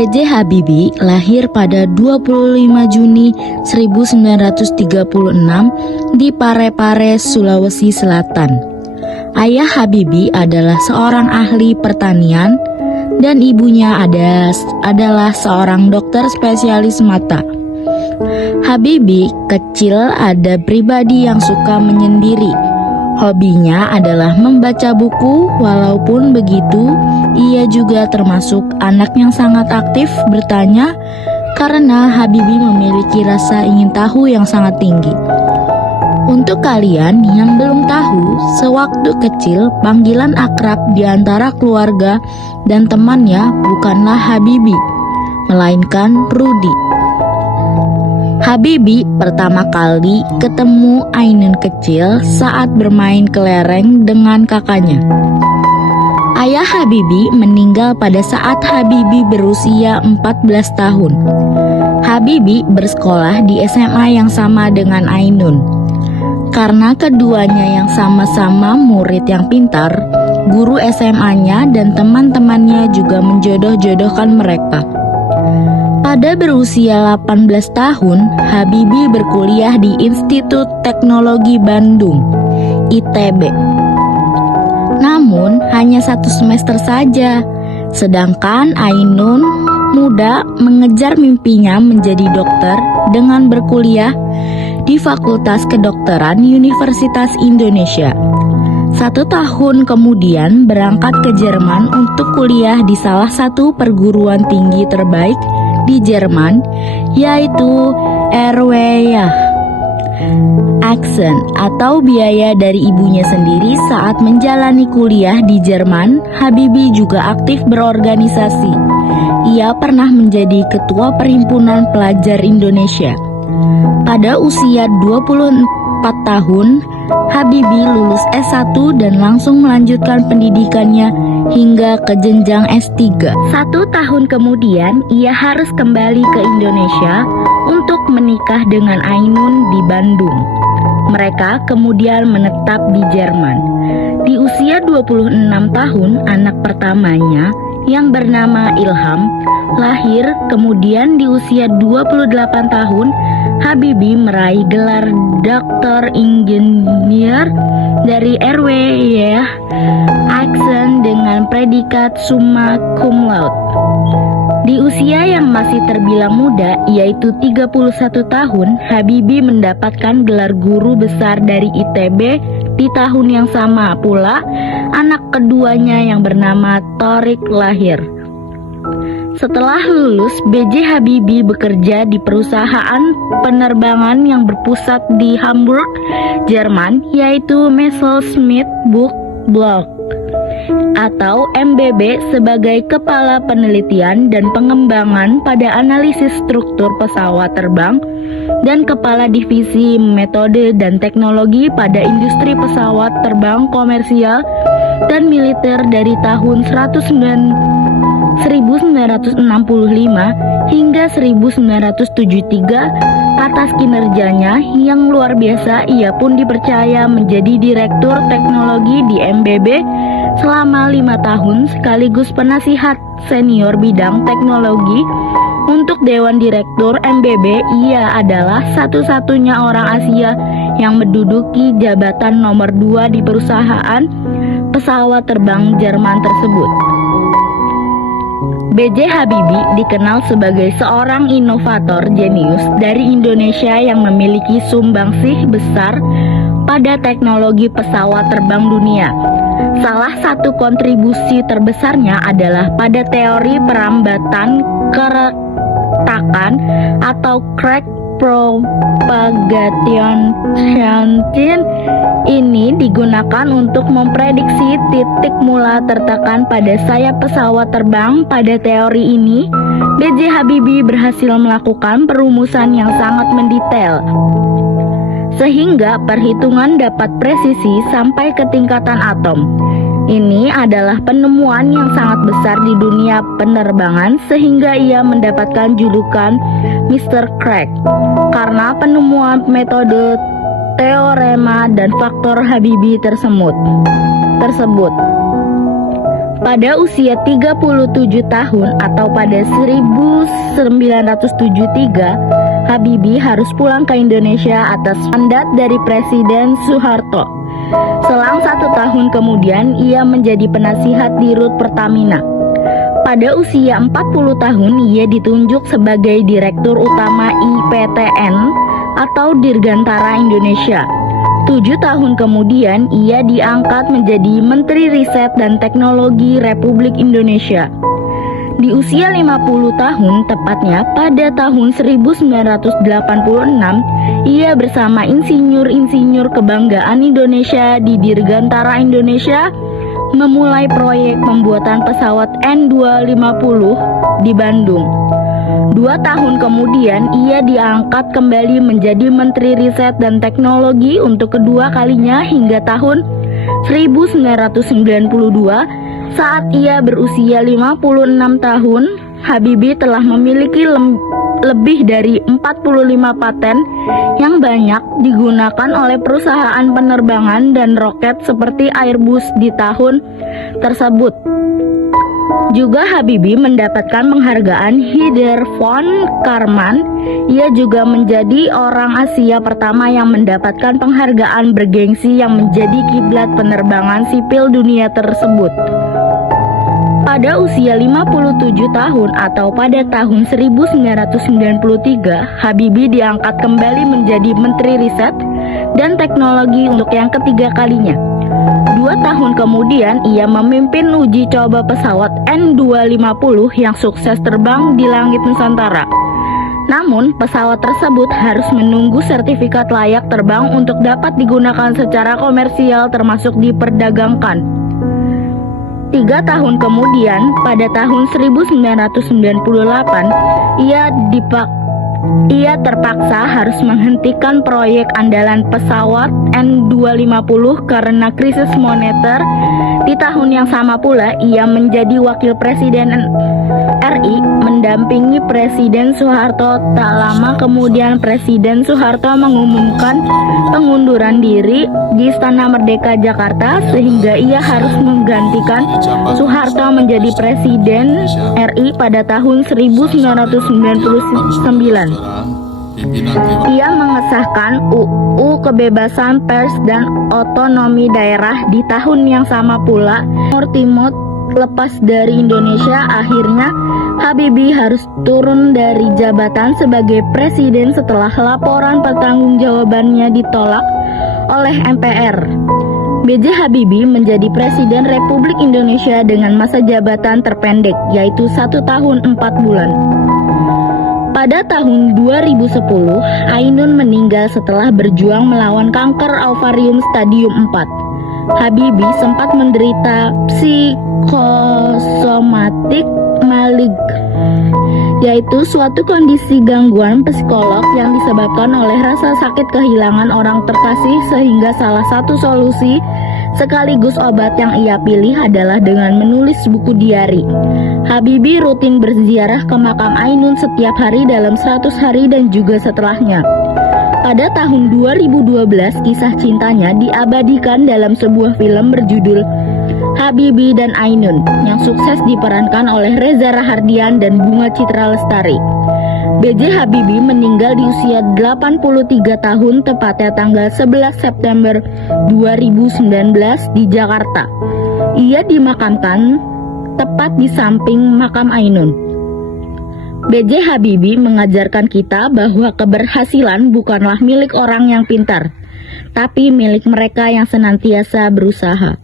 B.J. Habibie lahir pada 25 Juni 1936 di Parepare, Sulawesi Selatan. Ayah Habibie adalah seorang ahli pertanian dan ibunya adalah seorang dokter spesialis mata. Habibie kecil ada pribadi yang suka menyendiri. Hobinya adalah membaca buku. Walaupun begitu, ia juga termasuk anak yang sangat aktif bertanya karena Habibie memiliki rasa ingin tahu yang sangat tinggi. Untuk kalian yang belum tahu, sewaktu kecil panggilan akrab di antara keluarga dan temannya bukanlah Habibie, melainkan Rudy. Habibie pertama kali ketemu Ainun kecil saat bermain kelereng dengan kakaknya. Ayah Habibie meninggal pada saat Habibie berusia 14 tahun. Habibie bersekolah di SMA yang sama dengan Ainun. Karena keduanya yang sama-sama murid yang pintar, guru SMA-nya dan teman-temannya juga menjodoh-jodohkan mereka. Pada berusia 18 tahun, Habibie berkuliah di Institut Teknologi Bandung, ITB. Namun, hanya 1 semester saja. Sedangkan Ainun muda mengejar mimpinya menjadi dokter dengan berkuliah di Fakultas Kedokteran Universitas Indonesia. 1 tahun kemudian berangkat ke Jerman untuk kuliah di salah satu perguruan tinggi terbaik di Jerman, yaitu RWTH. Aksen atau biaya dari ibunya sendiri saat menjalani kuliah di Jerman. Habibie juga aktif berorganisasi. Ia pernah menjadi ketua Perhimpunan Pelajar Indonesia. Pada usia 24 tahun, Habibie lulus S1 dan langsung melanjutkan pendidikannya hingga ke jenjang S3. 1 tahun kemudian, ia harus kembali ke Indonesia untuk menikah dengan Ainun di Bandung. Mereka kemudian menetap di Jerman. Di usia 26 tahun, anak pertamanya yang bernama Ilham lahir. Kemudian di usia 28 tahun, Habibie meraih gelar Doktor Ingenier dari RWTH Aksen dengan predikat summa cum laude. Di usia yang masih terbilang muda, yaitu 31 tahun, Habibie mendapatkan gelar guru besar dari ITB. Di tahun yang sama pula, anak keduanya yang bernama Thorik lahir. Setelah lulus, B.J. Habibie bekerja di perusahaan penerbangan yang berpusat di Hamburg, Jerman, yaitu Messerschmitt Buch Block atau MBB sebagai kepala penelitian dan pengembangan pada analisis struktur pesawat terbang dan kepala divisi metode dan teknologi pada industri pesawat terbang komersial dan militer dari tahun 1965 hingga 1973. Atas kinerjanya yang luar biasa, ia pun dipercaya menjadi direktur teknologi di MBB selama 5 tahun sekaligus penasihat senior bidang teknologi untuk Dewan Direktur MBB. Ia adalah satu-satunya orang Asia yang menduduki jabatan nomor 2 di perusahaan pesawat terbang Jerman tersebut. B.J. Habibie dikenal sebagai seorang inovator jenius dari Indonesia yang memiliki sumbangsih besar pada teknologi pesawat terbang dunia. Salah satu kontribusi terbesarnya adalah pada teori perambatan keretakan atau crack propagation. Ini digunakan untuk memprediksi titik mula tertekan pada sayap pesawat terbang. Pada teori ini, B.J. Habibie berhasil melakukan perumusan yang sangat mendetail, sehingga perhitungan dapat presisi sampai ke tingkatan atom. Ini adalah penemuan yang sangat besar di dunia penerbangan, sehingga ia mendapatkan julukan Mr. Crack karena penemuan metode, teorema, dan faktor Habibie tersebut. Pada usia 37 tahun atau pada 1973, Habibie harus pulang ke Indonesia atas mandat dari Presiden Soeharto. Selang 1 tahun kemudian, ia menjadi penasihat di Rut Pertamina. Pada usia 40 tahun, ia ditunjuk sebagai Direktur Utama IPTN atau Dirgantara Indonesia. 7 tahun kemudian, ia diangkat menjadi Menteri Riset dan Teknologi Republik Indonesia. Di usia 50 tahun, tepatnya pada tahun 1986, ia bersama insinyur-insinyur kebanggaan Indonesia di Dirgantara Indonesia memulai proyek pembuatan pesawat N250 di Bandung. 2 tahun kemudian, ia diangkat kembali menjadi Menteri Riset dan Teknologi untuk kedua kalinya hingga tahun 1992. Saat ia berusia 56 tahun, Habibie telah memiliki lebih dari 45 paten yang banyak digunakan oleh perusahaan penerbangan dan roket seperti Airbus di tahun tersebut. Juga Habibie mendapatkan penghargaan Heer von Karman. Ia juga menjadi orang Asia pertama yang mendapatkan penghargaan bergengsi yang menjadi kiblat penerbangan sipil dunia tersebut. Pada usia 57 tahun atau pada tahun 1993, Habibie diangkat kembali menjadi Menteri Riset dan Teknologi untuk yang ketiga kalinya. 2 tahun kemudian, ia memimpin uji coba pesawat N250 yang sukses terbang di langit Nusantara. Namun, pesawat tersebut harus menunggu sertifikat layak terbang untuk dapat digunakan secara komersial termasuk diperdagangkan. 3 tahun kemudian, pada tahun 1998, ia terpaksa harus menghentikan proyek andalan pesawat N250 karena krisis moneter. Di tahun yang sama pula, ia menjadi wakil presiden RI mendampingi Presiden Soeharto. Tak lama kemudian Presiden Soeharto mengumumkan pengunduran diri di Istana Merdeka Jakarta sehingga ia harus menggantikan Soeharto menjadi Presiden RI pada tahun 1999. Ia mengesahkan UU Kebebasan Pers dan Otonomi Daerah di tahun yang sama pula. Timur lepas dari Indonesia, akhirnya Habibie harus turun dari jabatan sebagai presiden setelah laporan pertanggungjawabannya ditolak oleh MPR. B.J. Habibie menjadi Presiden Republik Indonesia dengan masa jabatan terpendek, yaitu 1 tahun 4 bulan. Pada tahun 2010, Ainun meninggal setelah berjuang melawan kanker ovarium stadium 4. Habibie sempat menderita psikosomatik malig, yaitu suatu kondisi gangguan psikolog yang disebabkan oleh rasa sakit kehilangan orang terkasih, sehingga salah satu solusi sekaligus obat yang ia pilih adalah dengan menulis buku diari. Habibie rutin berziarah ke makam Ainun setiap hari dalam 100 hari dan juga setelahnya. Pada tahun 2012, kisah cintanya diabadikan dalam sebuah film berjudul Habibie dan Ainun yang sukses diperankan oleh Reza Rahardian dan Bunga Citra Lestari. B.J. Habibie meninggal di usia 83 tahun tepatnya tanggal 11 September 2019 di Jakarta. Ia dimakamkan tepat di samping makam Ainun. B.J. Habibie mengajarkan kita bahwa keberhasilan bukanlah milik orang yang pintar, tapi milik mereka yang senantiasa berusaha.